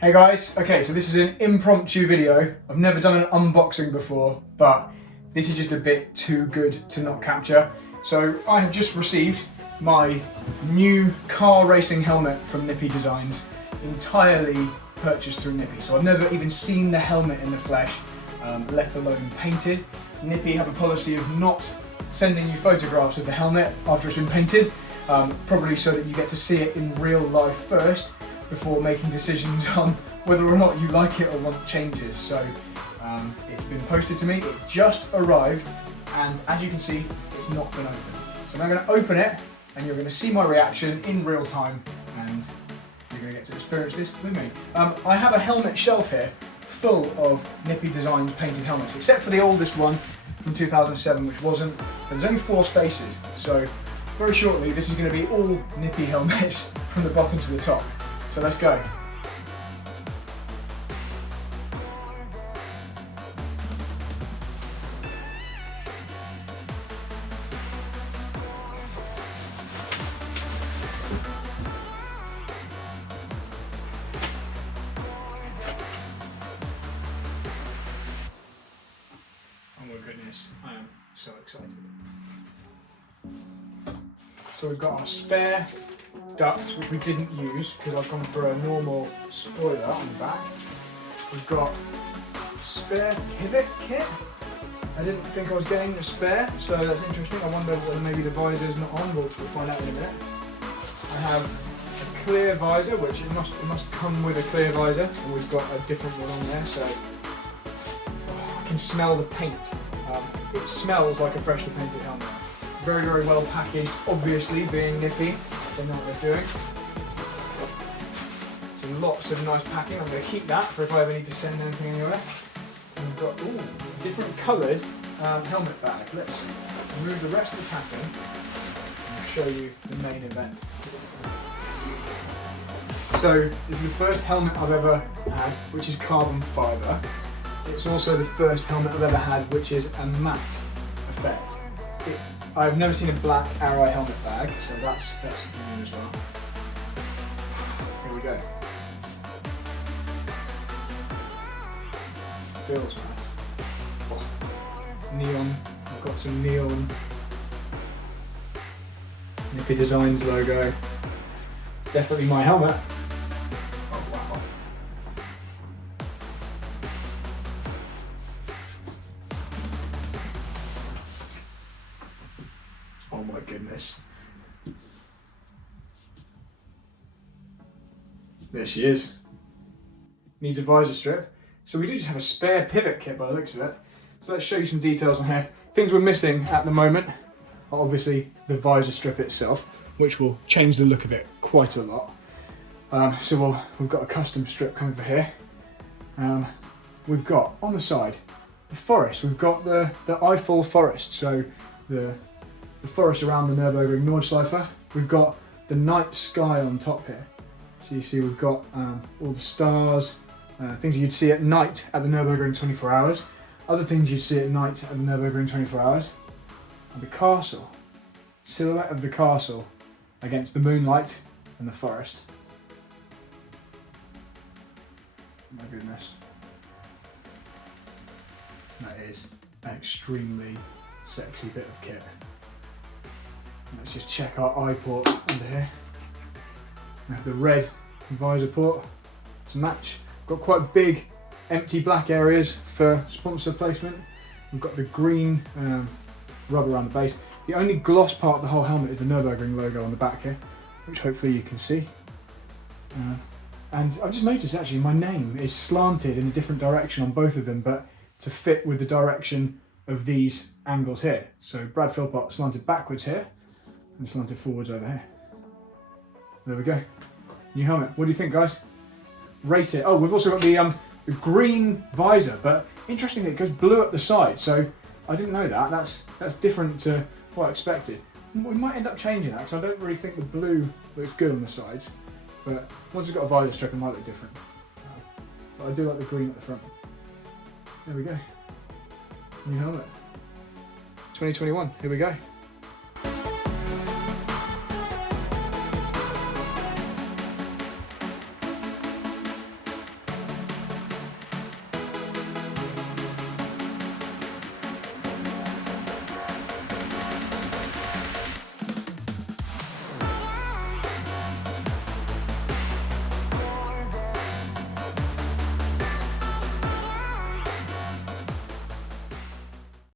Hey guys, okay, so this is an impromptu video. I've never done an unboxing before, but this is just a bit too good to not capture. So I have just received my new car racing helmet from Nippy Designs, entirely purchased through Nippy. So I've never even seen the helmet in the flesh, let alone painted. Nippy have a policy of not sending you photographs of the helmet after it's been painted, probably so that you get to see it in real life first, before making decisions on whether or not you like it or want changes. So it's been posted to me, it just arrived, and as you can see, it's not been opened. So I'm going to open it, and you're going to see my reaction in real time, and you're going to get to experience this with me. I have a helmet shelf here, full of Nippy Designs painted helmets, except for the oldest one from 2007, which wasn't, but there's only 4 spaces. So very shortly, this is going to be all Nippy helmets from the bottom to the top. So let's go. Oh my goodness, I am so excited. So we've got our spare ducts, which we didn't use because I've gone for a normal spoiler on the back. We've got spare pivot kit. I didn't think I was getting a spare, so that's interesting. I wonder whether maybe the visor's not on. We'll find out in a minute. I have a clear visor, which it must come with a clear visor, and we've got a different one on there, so I can smell the paint. It smells like a freshly painted helmet. Very, very well packaged, obviously, being Nippy. They know what they're doing. So lots of nice packing. I'm going to keep that for if I ever need to send anything anywhere. And we've got a different coloured helmet bag. Let's remove the rest of the packing and show you the main event. So this is the first helmet I've ever had, which is carbon fibre. It's also the first helmet I've ever had, which is a matte effect. I've never seen a black Arai helmet bag, so that's new as well. Here we go. Feels nice. Oh. Neon. I've got some neon Nippy Designs logo. Definitely my helmet. Oh wow. Oh my goodness. There she is. Needs a visor strip. So we do just have a spare pivot kit by the looks of it. So let's show you some details on here. Things we're missing at the moment are obviously the visor strip itself, which will change the look of it quite a lot. So we've got a custom strip coming for here. We've got on the side the forest. We've got the Eiffel forest. So the forest around the Nürburgring Nordschleife. We've got the night sky on top here. So you see we've got all the stars, things you'd see at night at the Nürburgring 24 hours, other things you'd see at night at the Nürburgring 24 hours, and the castle, silhouette of the castle against the moonlight and the forest. My goodness. That is an extremely sexy bit of kit. Let's just check our eye port under here. We have the red visor port to match. Got quite big empty black areas for sponsor placement. We've got the green rubber around the base. The only gloss part of the whole helmet is the Nürburgring logo on the back here, which hopefully you can see. And I've just noticed actually my name is slanted in a different direction on both of them, but to fit with the direction of these angles here. So Brad Philpott slanted backwards here, and slanted forwards over here. There we go. New helmet. What do you think, guys? Rate it. Oh, we've also got the green visor, but interestingly, it goes blue at the side. So I didn't know that. That's different to what I expected. We might end up changing that because I don't really think the blue looks good on the sides. But once it's got a visor strip, it might look different. But I do like the green at the front. There we go. New helmet. 2021. Here we go.